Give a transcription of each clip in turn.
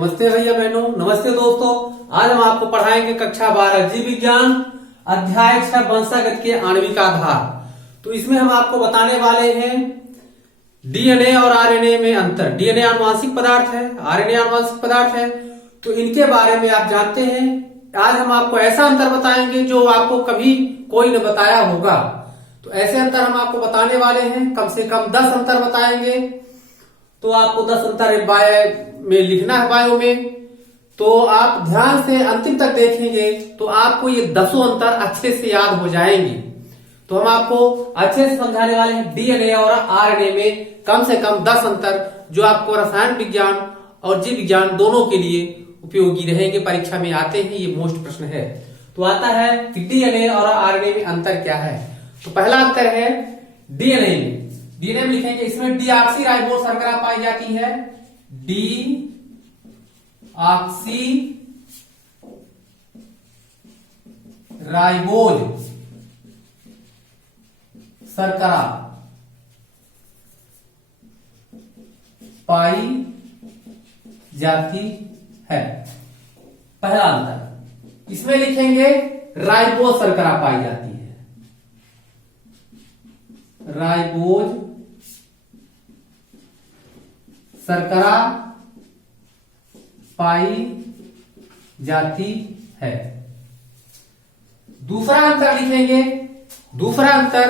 नमस्ते भैया बहनों, नमस्ते दोस्तों। आज हम आपको पढ़ाएंगे कक्षा 12 जीव विज्ञान अध्याय 6 वंशागत के आणविक आधार। तो इसमें हम आपको बताने वाले हैं डीएनए और आरएनए में अंतर। डीएनए आनुवांशिक पदार्थ है, आरएनए आनुवांशिक पदार्थ है, तो इनके बारे में आप जानते हैं। आज हम आपको ऐसा अंतर बताएंगे जो आपको कभी कोई न बताया होगा। तो ऐसे अंतर हम आपको बताने वाले हैं, कम से कम 10 अंतर बताएंगे। तो आपको 10 अंतर बायो में लिखना है, बायो में। तो आप ध्यान से अंतिम तक देखेंगे तो आपको ये 10 अंतर अच्छे से याद हो जाएंगे। तो हम आपको अच्छे से समझाने वाले हैं डीएनए और आरएनए में कम से कम 10 अंतर, जो आपको रसायन विज्ञान और जीव विज्ञान दोनों के लिए उपयोगी रहेंगे। परीक्षा में आते हैं, ये मोस्ट प्रश्न है। तो आता है कि डीएनए और आरएनए में अंतर क्या है। तो पहला अंतर है डीएनए में। डीएनए में लिखेंगे, इसमें डीऑक्सी राइबोज शर्करा पाई जाती है। डीऑक्सी राइबोज शर्करा पाई जाती है। पहला अंतर। इसमें लिखेंगे राइबोज शर्करा पाई जाती है। राइबोज शर्करा पाई जाती है। दूसरा अंतर लिखेंगे, दूसरा अंतर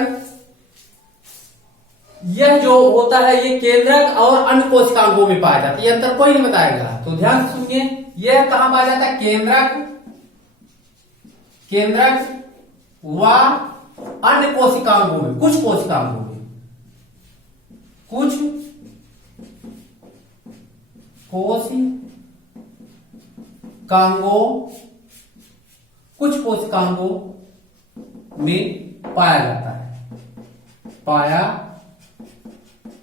यह जो होता है ये केंद्रक और अन्य कोशिकांगों में पाया जाता है। ये अंतर कोई नहीं बताएगा, तो ध्यान से सुनिए। यह कहां पाया जाता है? केंद्रक व अन्य कोशिकांगों में, कुछ कोशिकांगों में, कुछ कोशिकांगों में पाया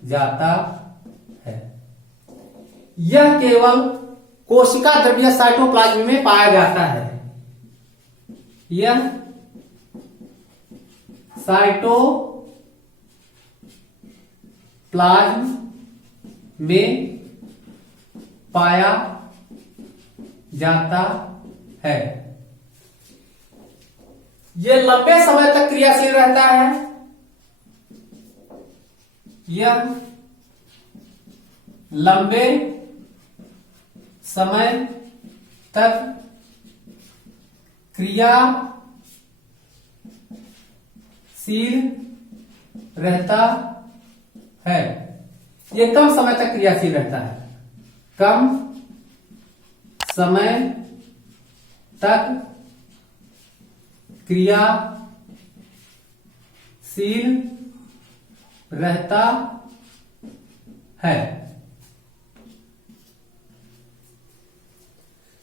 जाता है, यह केवल कोशिका द्रव्य साइटोप्लाज्म में पाया जाता है। यह साइटोप्लाज्म में पाया जाता है। यह लंबे समय तक क्रियाशील रहता है। यह लंबे समय तक क्रियाशील रहता है। यह कम समय तक क्रियाशील रहता है। कम समय तक क्रियाशील रहता है।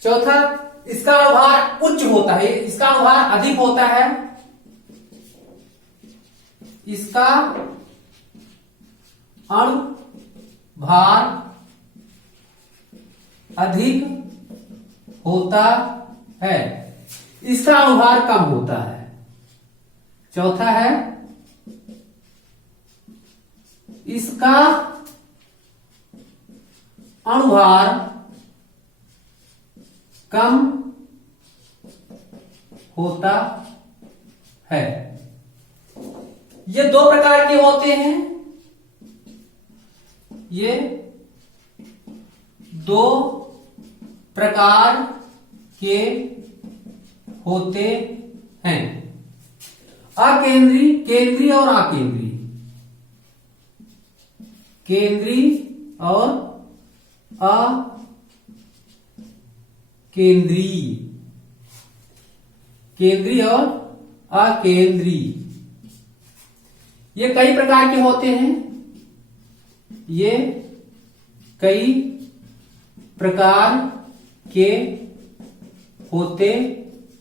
चौथा, इसका अनुभार उच्च होता है, इसका अनुभार अधिक होता है। इसका अनुभार अधिक होता है, इसका अनुभार कम होता है। चौथा है इसका अनुभार कम होता है। ये 2 प्रकार के होते हैं। ये 2 प्रकार के होते हैं, अकेंद्रीय, केंद्रीय और अकेंद्रीय। केंद्रीय और अकेंद्रीय, केंद्रीय और अकेंद्रीय, ये कई प्रकार के होते हैं। ये कई प्रकार के होते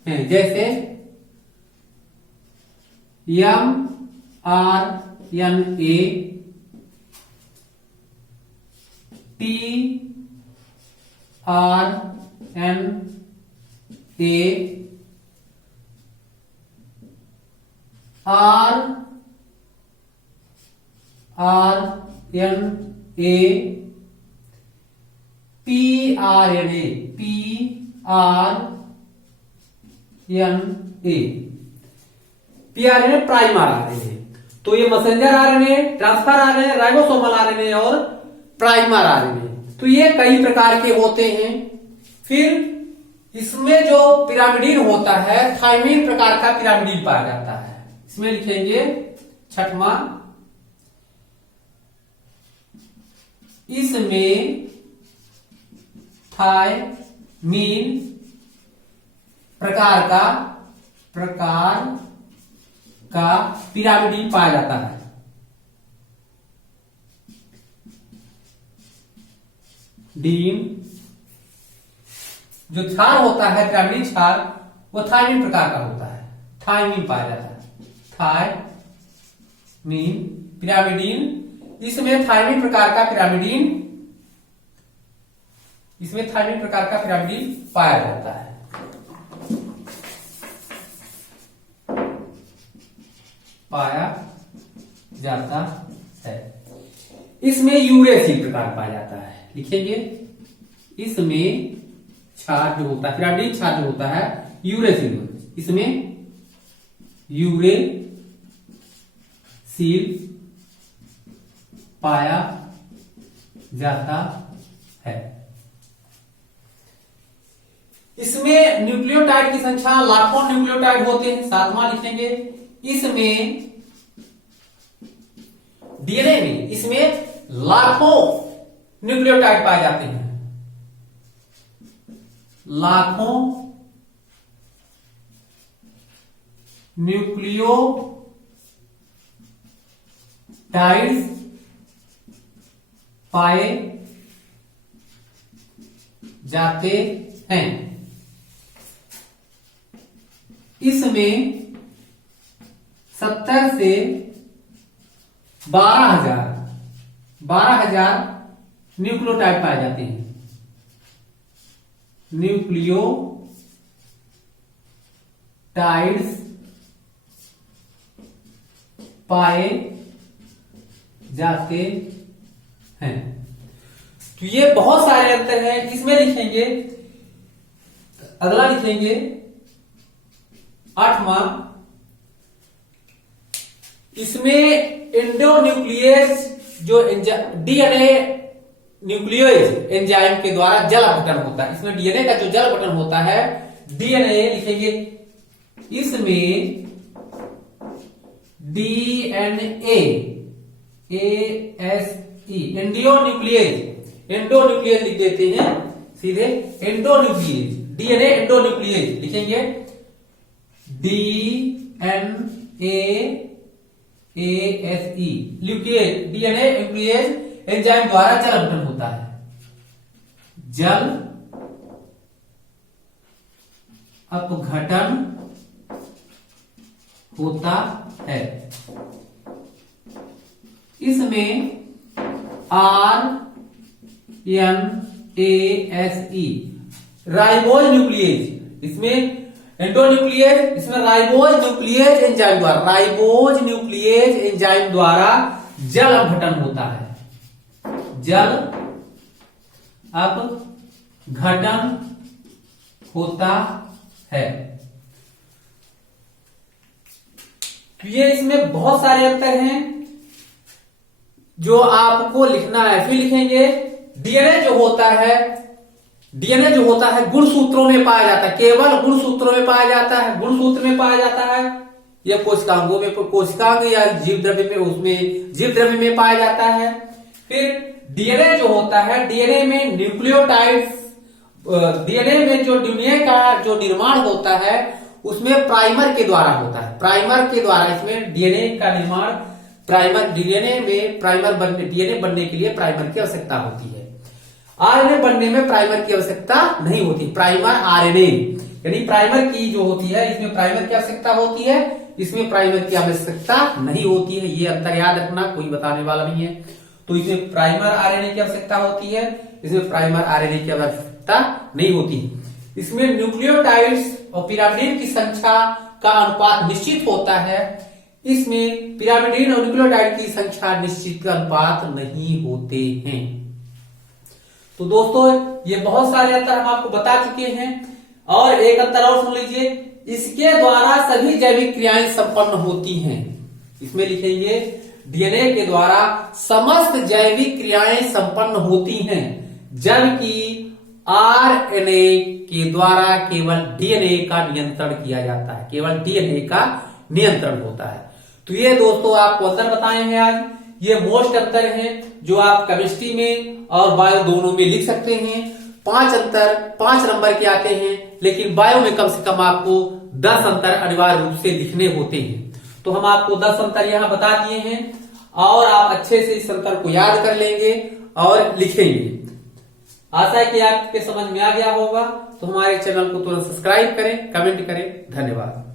हैं, जैसे mRNA, tRNA, RNA, pRNA, pRNA primer RNA. तो ये messenger RNA, transfer RNA, ribosomal RNA और प्राइमर आरएनए, तो ये कई प्रकार के होते हैं। फिर इसमें जो पिरामिडीन होता है, थायमीन प्रकार का पिरामिडीन पाया जाता है। इसमें लिखेंगे छठवां, इसमें थायमीन प्रकार का पिरामिडीन पाया जाता है। डीन जो क्षार होता है, पिरामिडीन क्षार, वो थायमीन प्रकार का होता है, थायमीन पाया जाता है। थायमीन पिरामिडीन, इसमें थायमीन प्रकार का पिरामिडीन पाया जाता है। इसमें यूरेसिल प्रकार पाया जाता है। लिखेंगे इसमें क्षार जो होता है, पिरामिडीन क्षार जो होता है यूरेसिल, इसमें यूरेसिल पाया जाता है। इसमें न्यूक्लियोटाइड की संख्या लाखों न्यूक्लियोटाइड होते हैं। सातवां लिखेंगे, इसमें डीएनए में इसमें लाखों न्यूक्लियोटाइड पाए जाते हैं। लाखों न्यूक्लियोटाइड्स पाए जाते हैं। इसमें 70 से 12,000 न्यूक्लियोटाइड पाए जाते हैं। न्यूक्लियोटाइड्स पाए जाते हैं। तो ये बहुत सारे अंतर हैं। इसमें लिखेंगे, अगला लिखेंगे 8वां, इसमें एंडोन्यूक्लियस जो डीएनए न्यूक्लियोज एंजाइम के द्वारा जल अपघटन होता है। इसमें डीएनए का जो जल अपघटन होता है, डीएनए लिखेंगे, इसमें डीएनए ASE एंडोन्यूक्लियस लिख देते हैं सीधे, एंडोन्यूक्लियस, डीएनए एंडोन्यूक्लियस लिखेंगे, DNA ASE nucleus, DNA nucleus enzyme द्वारा जल अपघटन होता है। जल अपघटन होता है। इसमें RNASE राइबोज न्यूक्लियस, इसमें एंडोन्यूक्लियस, इसमें राइबोज न्यूक्लियस एंजाइम द्वारा जल अपघटन होता है। जल अपघटन होता है। तो ये इसमें बहुत सारे अंतर हैं जो आपको लिखना है। फिर लिखेंगे डीएनए जो होता है गुणसूत्रों में पाया जाता है, केवल गुणसूत्रों में पाया जाता है, गुणसूत्र में पाया जाता है। यह कोशिकांगों में, कोशिकांग या जीव द्रव्य में, उसमें जीव द्रव्य में पाया जाता है। फिर डीएनए जो होता है, डीएनए में न्यूक्लियोटाइड्स, डीएनए में जो डीएनए का जो निर्माण होता है उसमें प्राइमर के द्वारा होता है। प्राइमर के द्वारा इसमें डीएनए का निर्माण, प्राइमर डीएनए में प्राइमर बनने, डीएनए बनने के लिए प्राइमर की आवश्यकता होती है। आरएनए बनने में प्राइमर की आवश्यकता नहीं होती। प्राइमर आरएनए यानी प्राइमर की जो होती है, इसमें प्राइमर की आवश्यकता होती है, इसमें प्राइमर की आवश्यकता नहीं होती है। ये अंतर याद रखना, कोई बताने वाला नहीं है। तो इसमें प्राइमर आरएनए की आवश्यकता होती है, इसमें प्राइमर आरएनए की आवश्यकता नहीं होती। इसमें न्यूक्लियोटाइड्स और पिरामिडीन की संख्या का अनुपात निश्चित होता है। इसमें पिरामिडीन और न्यूक्लियोटाइड की संख्या निश्चित अनुपात नहीं होते हैं। तो तो दोस्तों ये बहुत सारे अंतर हम आपको बता चुके हैं। और एक अंतर और सुन लीजिए, इसके द्वारा सभी जैविक क्रियाएं संपन्न होती हैं। इसमें लिखेंगे डीएनए के द्वारा समस्त जैविक क्रियाएं संपन्न होती हैं, जबकि आरएनए के द्वारा केवल डीएनए का नियंत्रण किया जाता है, केवल डीएनए का नियंत्रण होता है। तो ये दोस्तों आपको अंतर बताए हैं आज। ये मोस्ट अंतर हैं जो आप केमिस्ट्री में और बायो दोनों में लिख सकते हैं। 5 अंतर 5 नंबर के आते हैं, लेकिन बायो में कम से कम आपको 10 अंतर अनिवार्य रूप से लिखने होते हैं। तो हम आपको 10 अंतर यहां बता दिए हैं और आप अच्छे से इस अंतर को याद कर लेंगे और लिखेंगे। आशा है कि आपके समझ में आ गया होगा। तो हमारे चैनल को तुरंत सब्सक्राइब करें, कमेंट करें। धन्यवाद।